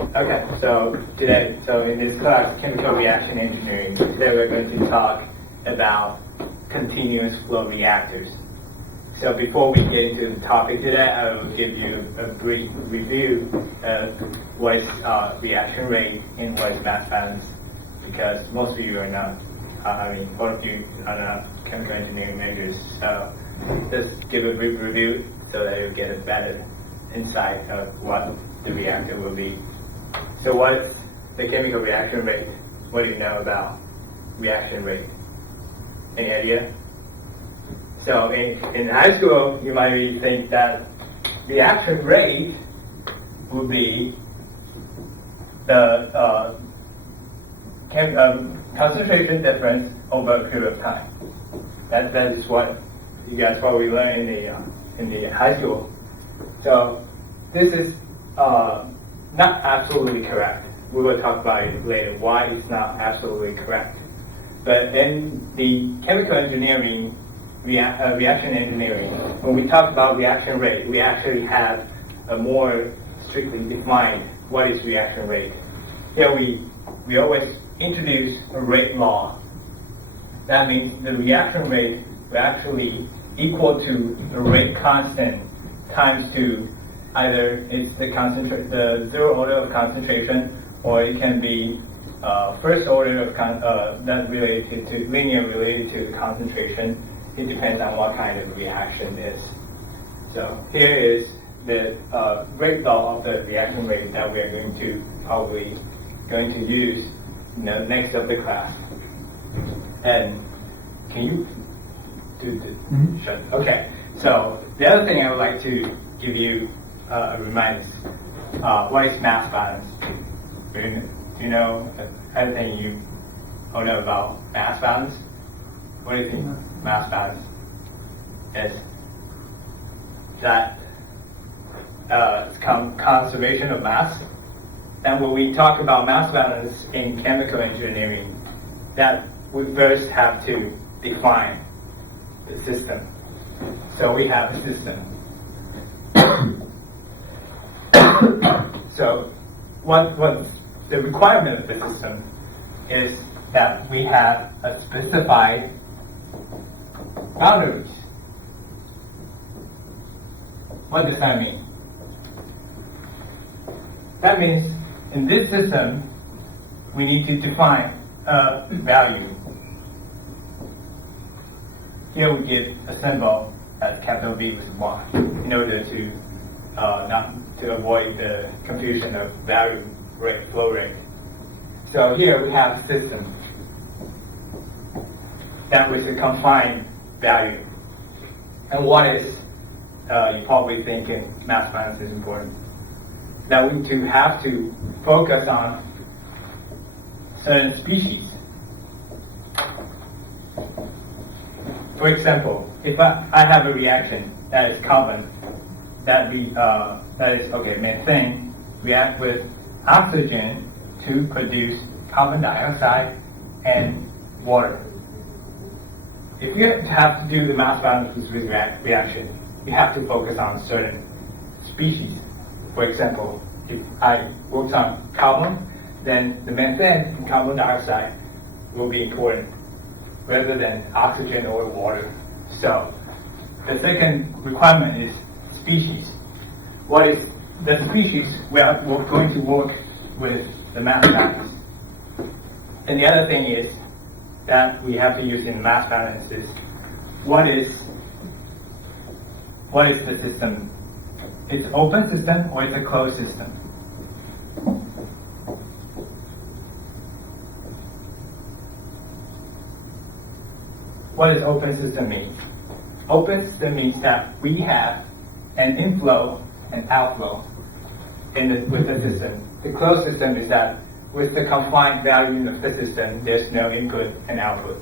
Okay, so in this class, chemical reaction engineering, today we're going to talk about continuous flow reactors. So before we get into the topic today, I will give you a brief review of what is reaction rate and what is mass balance, because most of you are not, most of you are not chemical engineering majors. So just give a brief review so that you'll get a better insight of what the reactor will be. So what's the chemical reaction rate? What do you know about reaction rate? Any idea? So in high school, you might think that reaction rate would be the concentration difference over a period of time. That is what you guys probably learned in the high school. So this is not absolutely correct. We will talk about it later, why it's not absolutely correct. But in the chemical engineering, reaction engineering, when we talk about reaction rate, we actually have a more strictly defined what is reaction rate. Here we always introduce a rate law. That means the reaction rate will actually equal to the rate constant times 2. Either it's the zero order of concentration, or it can be first order of that's related to linear related to the concentration. It depends on what kind of reaction it is. So here is the rate law of the reaction rate that we are probably going to use in the next of the class. And can you do the shut? Okay. So the other thing I would like to give you a reminder: what is mass balance? Do you know anything you all know about mass balance? What do you think mass balance is? That conservation of mass. And when we talk about mass balance in chemical engineering, that we first have to define the system. So we have a system. So what's the requirement of the system is that we have a specified boundaries. What does that mean? That means in this system, we need to define a value. Here we give a symbol as capital V with 1 in order to not to avoid the confusion of value rate, flow rate. So here we have a system that was a confined value. And what is, you're probably thinking mass balance is important. That we have to focus on certain species. For example, if I have a reaction that is carbon, that is methane react with oxygen to produce carbon dioxide and water. If you have to do the mass balance with reaction, you have to focus on certain species. For example, if I work on carbon, then the methane and carbon dioxide will be important rather than oxygen or water. So the second requirement is species. What is the species? We're going to work with the mass balance. And the other thing is that we have to use in mass balance is what is the system? It's an open system or it's a closed system? What does open system mean? Open system means that we have an inflow and outflow with the system. The closed system is that with the confined value of the system, there's no input and output.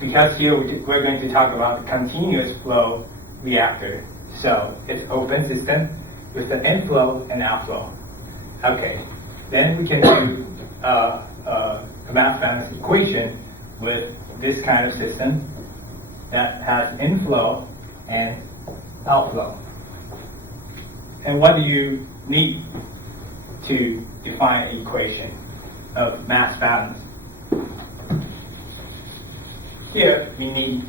Because here we're going to talk about the continuous flow reactor. So it's open system with the inflow and outflow. Okay, then we can do a mass balance equation with this kind of system that has inflow and outflow. And what do you need to define an equation of mass balance. Here, we need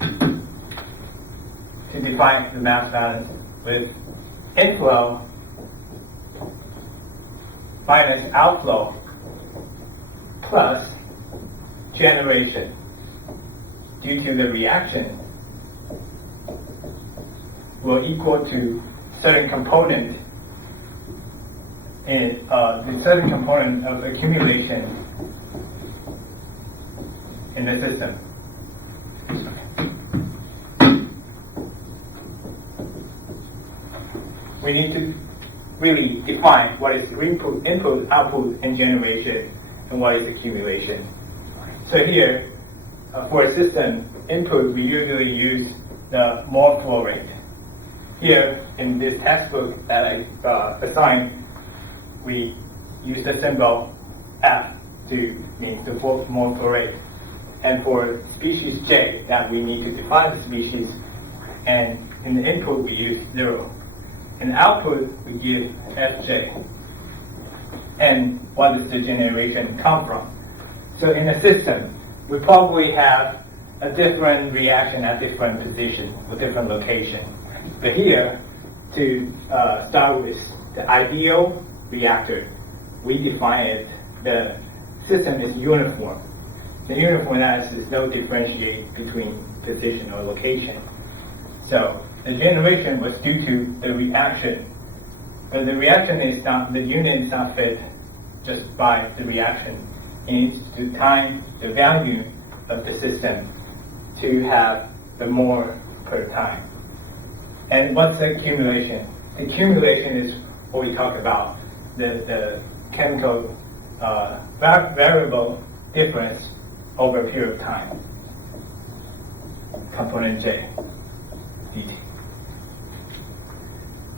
to define the mass balance with inflow minus outflow plus generation due to the reaction will equal to certain component in the certain component of accumulation in the system. We need to really define what is input, output, and generation, and what is accumulation. So here, for a system input, we usually use the mole flow rate. Here, in this textbook that I assigned, we use the symbol F to mean the mole flow rate. And for species J, that we need to define the species, and in the input we use 0. In output, we give Fj. And what does the generation come from? So in a system, we probably have a different reaction at different position or different location. But here, to start with the ideal reactor, we define it, the system is uniform. The uniform analysis no differentiate between position or location. So the generation was due to the reaction, but the reaction is not, the unit is not fit just by the reaction. It needs to time the value of the system to have the mole per time. And what's the accumulation? The accumulation is what we talk about, the chemical variable difference over a period of time. Component J, dt.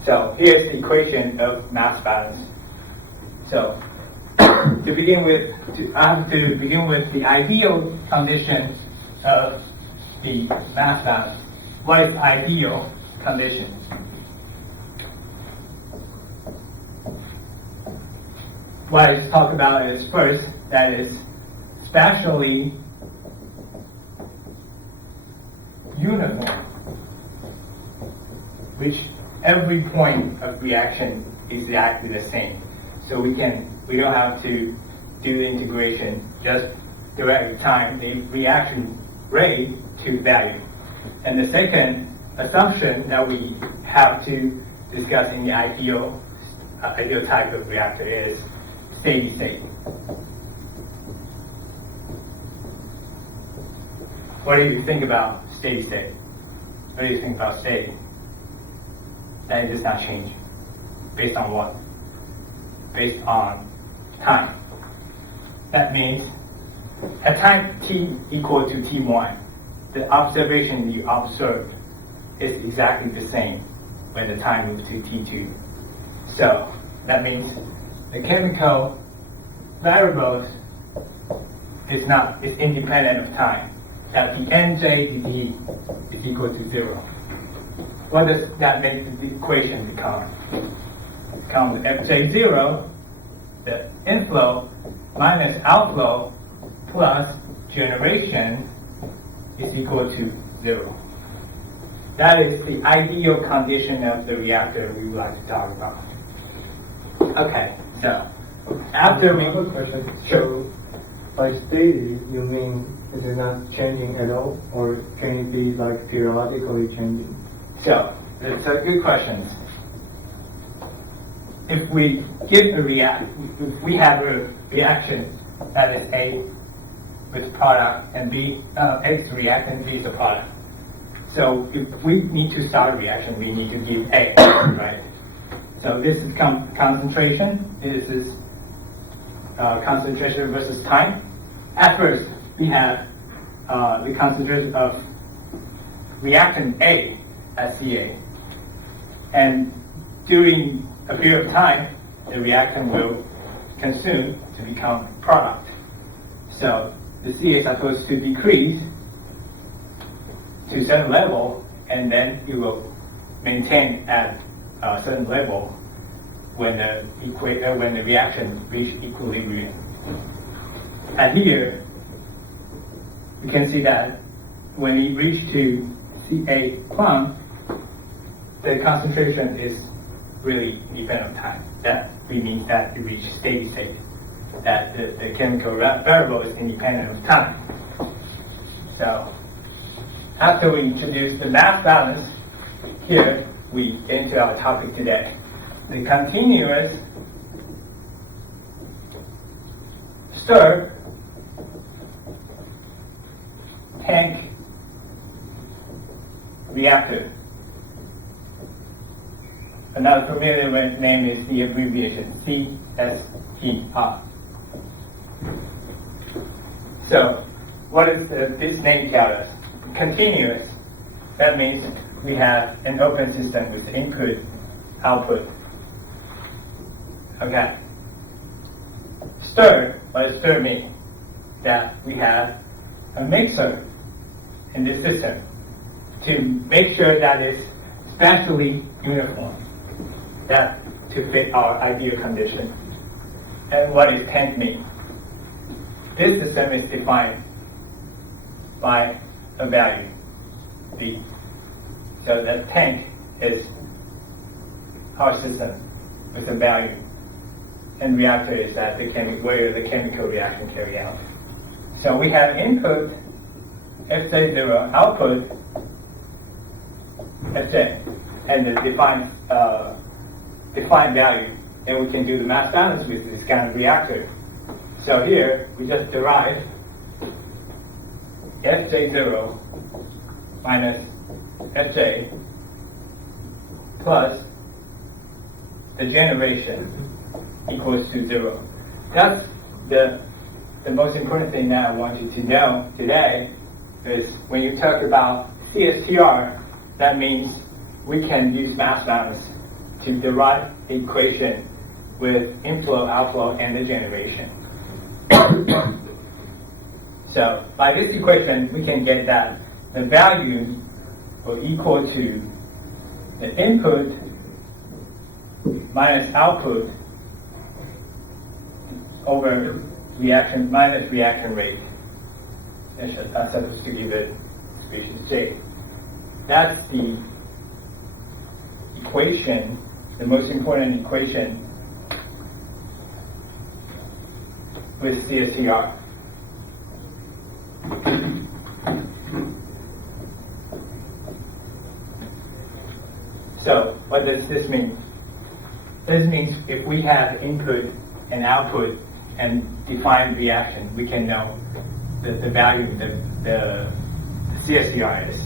So here's the equation of mass balance. So to begin with, I have to begin with the ideal condition of the mass balance. What is ideal condition? What I just talked about is first, that is spatially uniform, which every point of reaction is exactly the same. So we don't have to do the integration, just directly time the reaction rate to value. And the second assumption that we have to discuss in the ideal type of reactor is steady state. What do you think about steady state? What do you think about steady? That it does not change. Based on what? Based on time. That means at time t equal to t1, the observation you observe is exactly the same when the time moves to t2. So that means the chemical variables is independent of time. That the nj dt is equal to 0. What does that make the equation become? It becomes Fj0, the inflow minus outflow plus generation is equal to 0. That is the ideal condition of the reactor we would like to talk about. Okay, so after we... I have a question. Sure. So by steady, you mean it is not changing at all, or can it be like periodically changing? So, it's a good question. If we give if we have a reaction that is A with product and B, A is reactant, B is a product. So if we need to start a reaction, we need to give A, right? So this is concentration. This is concentration versus time. At first, we have the concentration of reactant A at Ca. And during a period of time, the reactant will consume to become product. So the Ca is supposed to decrease to a certain level, and then it will maintain at a certain level when the reaction reaches equilibrium. And here, you can see that when it reaches to Ca plumb, the concentration is really dependent on time. That means that it reaches steady state, that the chemical variable is independent of time. So after we introduce the mass balance, here we get into our topic today. The continuous stirred tank reactor. Another familiar name is the abbreviation CSTR. So, what does this name tell us? Continuous. That means we have an open system with input, output. Okay. Stir, what does stir mean? That we have a mixer in this system to make sure that it's spatially uniform, that to fit our ideal condition. And what does tank mean? This system is defined by a value, V. So the tank is our system with a value, and reactor is that where the chemical reaction carry out. So we have input Fj0, output Fj, and the defined value, and we can do the mass balance with this kind of reactor. So here we just derive Fj0 minus Fj plus the generation equals to 0. That's the most important thing that I want you to know today is when you talk about CSTR, that means we can use mass balance to derive the equation with inflow, outflow, and the generation. So by this equation, we can get that the value will equal to the input minus output over reaction minus reaction rate. I'm supposed to give it species J. That's the equation, the most important equation with CSTR. So what does this mean? This means if we have input and output and define reaction, we can know the value the CSTR is.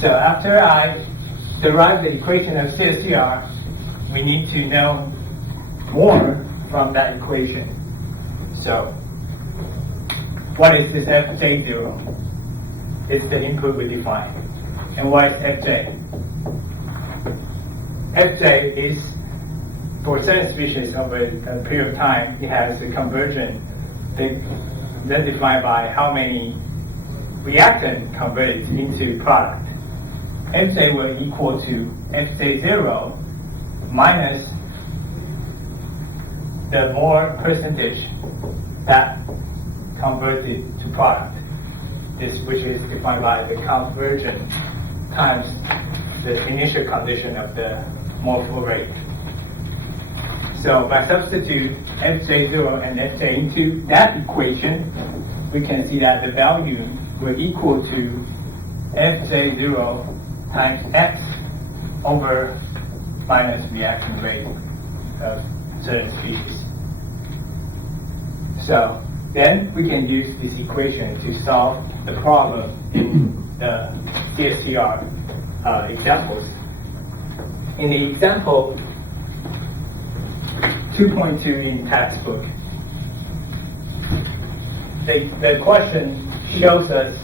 So after I derive the equation of CSTR, we need to know more from that equation. So what is this Fj0? It's the input we define. And what is Fj? Fj is, for certain species over a period of time, it has a conversion that's defined by how many reactant converted into product. Fj will equal to Fj0 minus the more percentage that converted to product. This, which is defined by the conversion times the initial condition of the mole flow rate. So by substitute Fj0 and Fj into that equation, we can see that the value will equal to Fj0 times X over minus reaction rate of certain species. So then we can use this equation to solve the problem in the CSTR examples. In the example 2.2 in textbook, the question shows us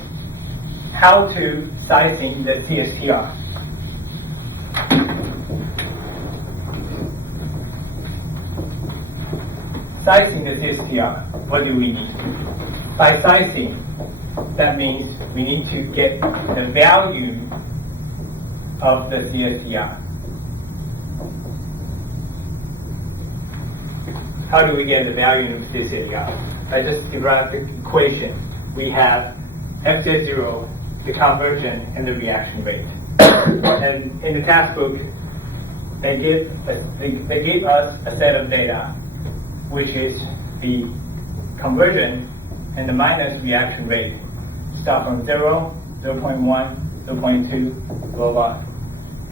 how to sizing the CSTR. Sizing the CSTR, what do we need? By sizing, that means we need to get the value of the CSTR. How do we get the value of CSTR? I just derived the equation. We have xz0, the conversion, and the reaction rate. And in the textbook, they gave us a set of data, which is the conversion and the minus reaction rate. Start from 0, 0.1, 0.2, blah, blah.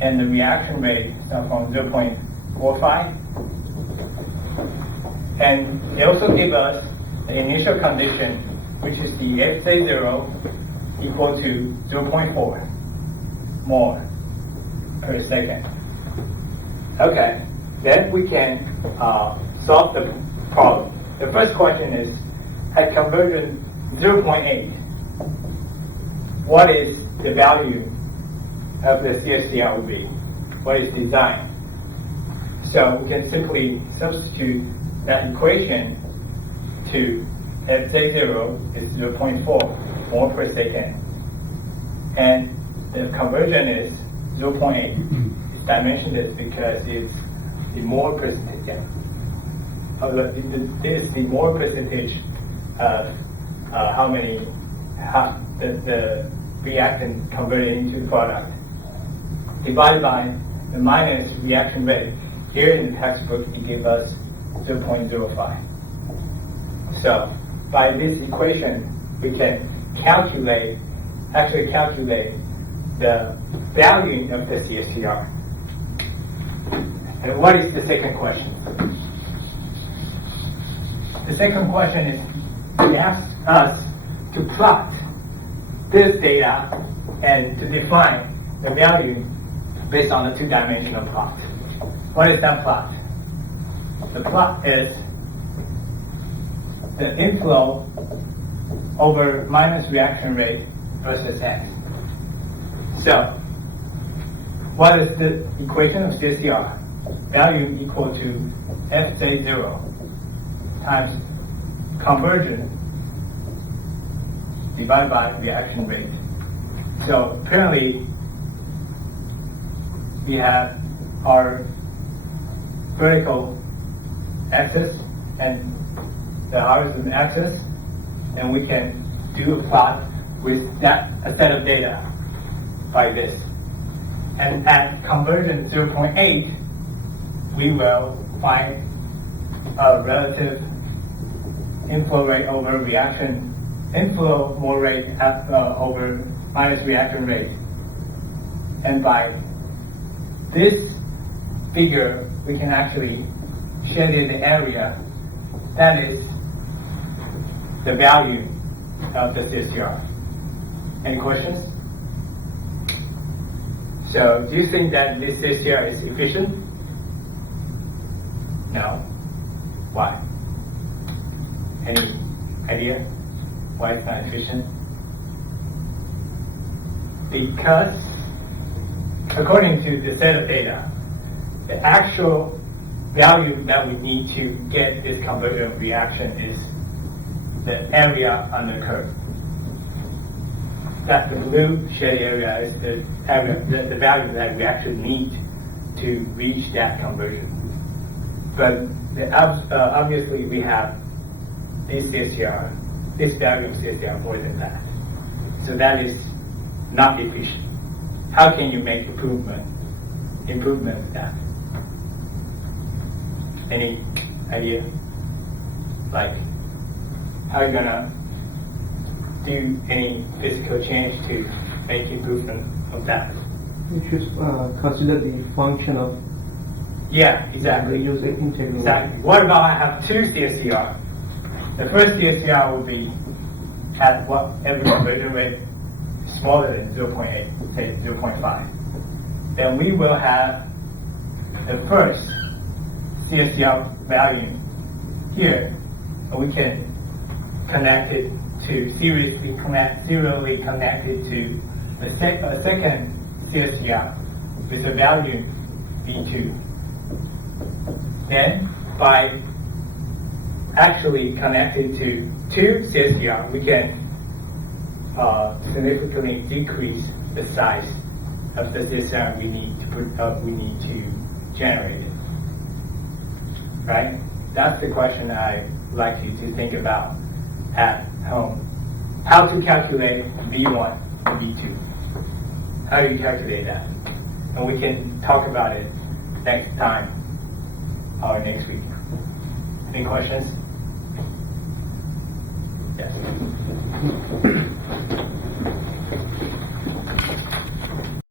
And the reaction rate start from 0.45. And they also give us the initial condition, which is the xA0 equal to 0.4 mole per second. Okay, then we can solve the problem. The first question is, at conversion 0.8, what is the value of the CSTR will be? What is design? So we can simply substitute that equation to xA0 is 0.4 mole per second. And the conversion is 0.8. I mentioned this because it's the mole percentage. This is the mole percentage of the reactant converted into the product divided by the minus reaction rate. Here in the textbook, it gave us 0.05. So by this equation, we can actually calculate the value of the CSTR. And what is the second question? The second question is, it asks us to plot this data and to define the value based on the two-dimensional plot. What is that plot? The plot is the inflow over minus reaction rate versus x. So, what is the equation of CSTR? Value equal to xA0 times conversion divided by reaction rate. So apparently we have our vertical axis and the horizontal axis, and we can do a plot with a set of data like this. And at conversion 0.8, we will find a relative inflow rate over reaction, inflow mole rate over minus reaction rate. And by this figure, we can actually schedule the area that is the value of the CSTR. Any questions? So, do you think that this CSTR is efficient? No. Why? Any idea why it's not efficient? Because, according to the set of data, the actual value that we need to get this conversion reaction is the area on the curve. That the blue shaded area is the area, the value that we actually need to reach that conversion. But obviously we have this value of CSTR more than that. So that is not efficient. How can you make improvement with that? Any idea? Like, how are you gonna do any physical change to make improvement of that? You should consider the function of exactly. the user integral. Exactly. What about I have two CSTR? The first CSTR will be at every conversion rate smaller than 0.8, say 0.5. Then we will have the first CSTR value here, and we can connect it to serially connect it to a second CSTR with a value V2. Then by actually connecting to two CSTR, we can significantly decrease the size of the system we need to generate it. Right? That's the question I would like you to think about at home. How to calculate V1 and V2. How do you calculate that? And we can talk about it next time or next week. Any questions? Yes.